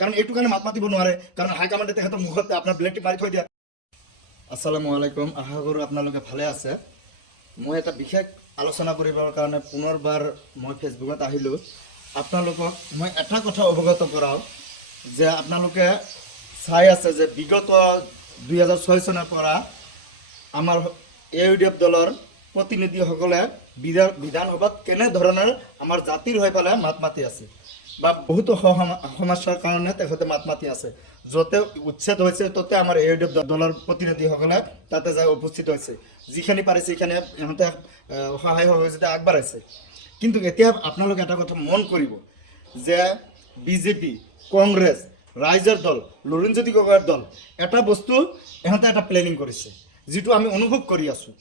কাৰণ এইটো কাৰণে মাত মাতিব নোৱাৰে, কাৰণ হাইকমাণ্ডে তেখেতৰ মুখত আপোনাৰ ব্লেডটি মাৰি থৈ দিয়া। আসসালামু আলাইকুম, আশা কৰোঁ আপোনালোকে ভালে আছে। মই এটা বিশেষ আলোচনা কৰিবৰ কাৰণে পুনৰবাৰ মই ফেচবুকত আহিলোঁ। আপোনালোকক মই এটা কথা অৱগত কৰাওঁ যে আপোনালোকে চাই আছে যে বিগত 2006 চনৰ পৰা আমাৰ AUDF দলৰ প্ৰতিনিধিসকলে বিধানসভাত কেনেধৰণৰ আমাৰ জাতিৰ হৈ পেলাই মাত মাতি আছে বা বহুতো সমস্যাৰ কাৰণে তেখেতে মাত মাতি আছে। য'তে উচ্ছেদ হৈছে ততে আমাৰ AUDF দলৰ প্ৰতিনিধিসকলে তাতে যাই উপস্থিত হৈছে, যিখিনি পাৰিছে সেইখিনি ইহঁতে সহায় সহযোগিতা আগবঢ়াইছে। কিন্তু এতিয়া আপোনালোকে এটা কথা মন কৰিব যে বিজেপি, কংগ্ৰেছ, ৰাইজৰ দল, লুৰিণজ্যোতি গগৈৰ দল এটা বস্তু ইহঁতে এটা প্লেনিং কৰিছে, যিটো আমি অনুভৱ কৰি আছোঁ।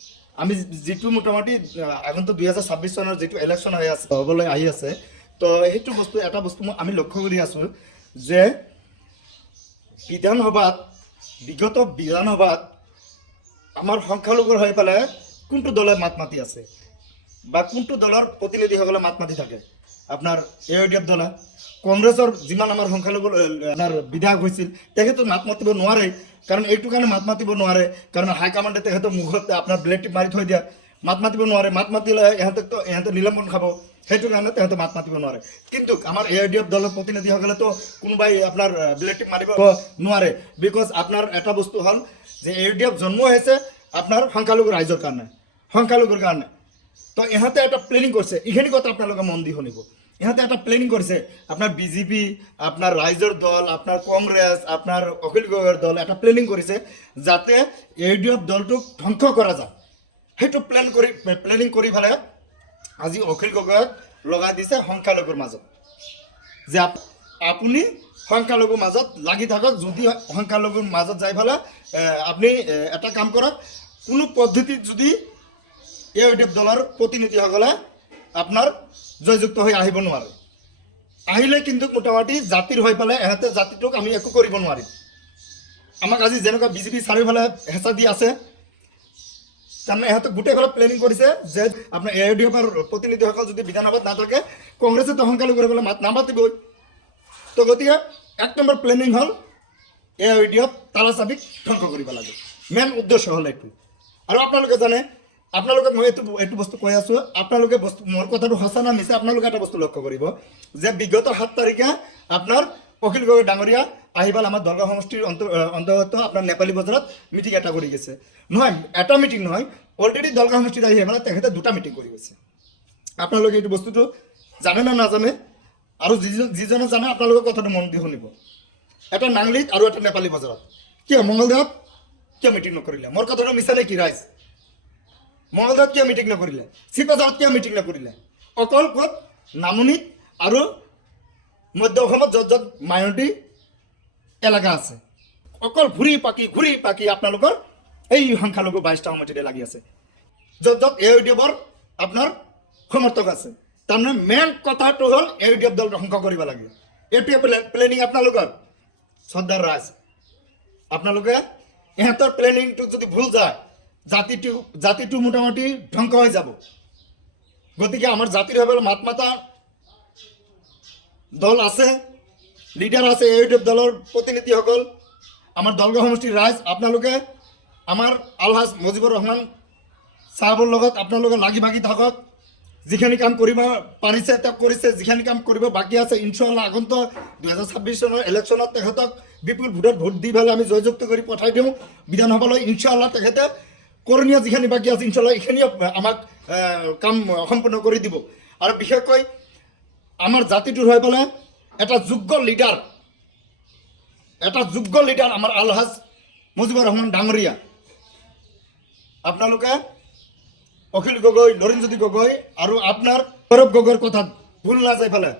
আমি যিটো মোটামুটি আগন্তুক 2026 চনৰ যিটো ইলেকশ্যন হ'বলৈ আহি আছে, তো সেইটো বস্তু এটা বস্তু আমি লক্ষ্য কৰি আছোঁ যে বিগত বিধানসভাত আমাৰ সংখ্যালঘুৰ হৈ পেলাই কোনটো দলে মাত মাতি আছে বা কোনটো দলৰ প্ৰতিনিধিসকলে মাত মাতি থাকে? আপোনাৰ AUDF দলে। কংগ্ৰেছৰ যিমান আমাৰ সংখ্যালঘু আপোনাৰ বিধায়ক হৈছিল তেখেতে মাত মাতিব নোৱাৰে, কাৰণ এইটো কাৰণে মাত মাতিব নোৱাৰে কাৰণ হাইকমাণ্ডে তেখেতৰ মুখত আপোনাৰ ব্লেডটি মাৰি থৈ দিয়া। মাত মাতিব নোৱাৰে, মাত মাতিলে ইহঁতে নিলম্বন খাব, সেইটো কাৰণে তেখেতে মাত মাতিব নোৱাৰে। কিন্তু আমাৰ AUDF দলৰ প্ৰতিনিধিসকলেতো কোনোবাই আপোনাৰ ব্লেডটি মাৰিব নোৱাৰে, বিকজ আপোনাৰ এটা বস্তু হ'ল যে AUDF জন্ম হৈছে আপোনাৰ সংখ্যালঘু ৰাইজৰ কাৰণে, সংখ্যালঘুৰ কাৰণে। তো ইহঁতে এটা প্লেনিং কৰিছে, এইখিনি কথা আপোনালোকে মন দি শুনিব। ইহঁতে এটা প্লেনিং কৰিছে, আপোনাৰ বিজেপি, আপোনাৰ ৰাইজৰ দল, আপোনাৰ কংগ্ৰেছ, আপোনাৰ অখিল গগৈৰ দল এটা প্লেনিং কৰিছে যাতে AUDF দলটোক ধ্বংস কৰা যায়। সেইটো প্লেনিং কৰি পেলাই আজি অখিল গগৈক লগাই দিছে সংখ্যালঘুৰ মাজত, যে আপুনি সংখ্যালঘুৰ মাজত লাগি থাকক। যদি সংখ্যালঘুৰ মাজত যাই পেলাই আপুনি এটা কাম কৰক, কোনো পদ্ধতিত যদি AUDF দলৰ প্ৰতিনিধিসকলে আপোনাৰ জয়যুক্ত হৈ আহিব নোৱাৰে, আহিলে কিন্তু মোটামুটি জাতিৰ হৈ পেলাই ইহঁতে জাতিটোক আমি একো কৰিব নোৱাৰিম। আমাক আজি যেনেকুৱা বিজেপি চাৰিওফালে হেঁচা দি আছে, তাৰমানে ইহঁতে গোটেইফালে প্লেনিং কৰিছে যে আপোনাৰ AUDFৰ প্ৰতিনিধিসকল যদি বিধানসভাত নাথাকে কংগ্ৰেছেতো সংখ্যালঘু কৰি পেলাই মাত নামাতিবই। তো গতিকে 1 নম্বৰ প্লেনিং হ'ল AUDF তালাচাবিক ধ্বংস কৰিব লাগে, মেইন উদ্দেশ্য হ'ল এইটো। আৰু আপোনালোকে জানে, আপোনালোকে মই এইটো বস্তু কৈ আছোঁ, আপোনালোকে মোৰ কথাটো সঁচা না মিছা আপোনালোকে এটা বস্তু লক্ষ্য কৰিব যে বিগত 7 তাৰিখে আপোনাৰ অখিল গগৈ ডাঙৰীয়া আহি পেলাই আমাৰ দলগাঁও সমষ্টিৰ অন্তৰ্গত আপোনাৰ নেপালী বজাৰত মিটিং এটা কৰি গৈছে। নহয়, এটা মিটিং নহয়, অলৰেডি দলগাঁও সমষ্টিত আহি পেলাই তেখেতে 2টা মিটিং কৰি গৈছে। আপোনালোকে এইটো বস্তুটো জানে না নাজানে? আৰু যিজনে জানে আপোনালোকে কথাটো মন দি শুনিব। এটা নাংলিত আৰু এটা নেপালী বজাৰত। কিয় মংগলদৈত কিয় মিটিং নকৰিলে? মোৰ কথাটো মিছা নে কি ৰাইজ? মংগলদৈত কিয় মিটিং নকৰিলে? চিপাঝাৰত কিয় মিটিং নকৰিলে? অকল ক'ত? নামনিত আৰু মধ্য অসমত য'ত য'ত মাইনৰিটি এলেকা আছে, অকল ঘূৰি পাকি আপোনালোকৰ এই সংখ্যালঘু 22টা সমষ্টিতে লাগি আছে, য'ত য'ত AUDFৰ আপোনাৰ সমৰ্থক আছে। তাৰমানে মেইন কথাটো হ'ল AUDF দল ধ্বংস কৰিব লাগে। এইটোৱে প্লেনিং আপোনালোকৰ। শ্ৰদ্ধাৰ ৰাইজ, আপোনালোকে ইহঁতৰ প্লেনিংটো যদি ভুল যায় জাতিটো মোটামুটি ধ্বংস হৈ যাব। গতিকে আমাৰ জাতিৰ হৈ মাত মাতা দল আছে, লিডাৰ আছে, AUDF দলৰ প্ৰতিনিধিসকল, আমাৰ দলগাঁও সমষ্টিৰ ৰাইজ। আপোনালোকে আমাৰ আলহাজ মুজিবুৰ ৰহমান চাহাবৰ লগত আপোনালোকে লাগি ভাগি থাকক। যিখিনি কাম কৰিব পাৰিছে তেওঁক কৰিছে, যিখিনি কাম কৰিব বাকী আছে ইনশাআল্লাহ আগন্তুক 2026 চনৰ ইলেকশ্যনত তেখেতক বিপুল ভোট দি পেলাই আমি জয়যুক্ত কৰি পঠাই দিওঁ বিধানসভালৈ। ইনশাআল্লাহ তেখেতে কৰণীয় যিখিনি বাকী আছে ইনশাআল্লাহ এইখিনি আমাক কাম সম্পূৰ্ণ কৰি দিব। আৰু বিশেষকৈ আমাৰ জাতিটোৰ হৈ পেলাই এটা যোগ্য লিডাৰ আমাৰ আলহাজ মুজিবুৰ ৰহমান ডাঙৰীয়া। আপোনালোকে অখিল গগৈ, লুৰিণজ্যোতি গগৈ আৰু আপোনাৰ গৌৰৱ গগৈৰ কথাত ভুল নাযাই পেলাই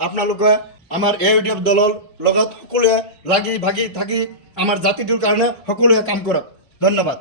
আপোনালোকে আমাৰ AUDF দলৰ লগত সকলোৱে লাগি ভাগি থাকি আমাৰ জাতিটোৰ কাৰণে সকলোৱে কাম কৰক। ধন্যবাদ।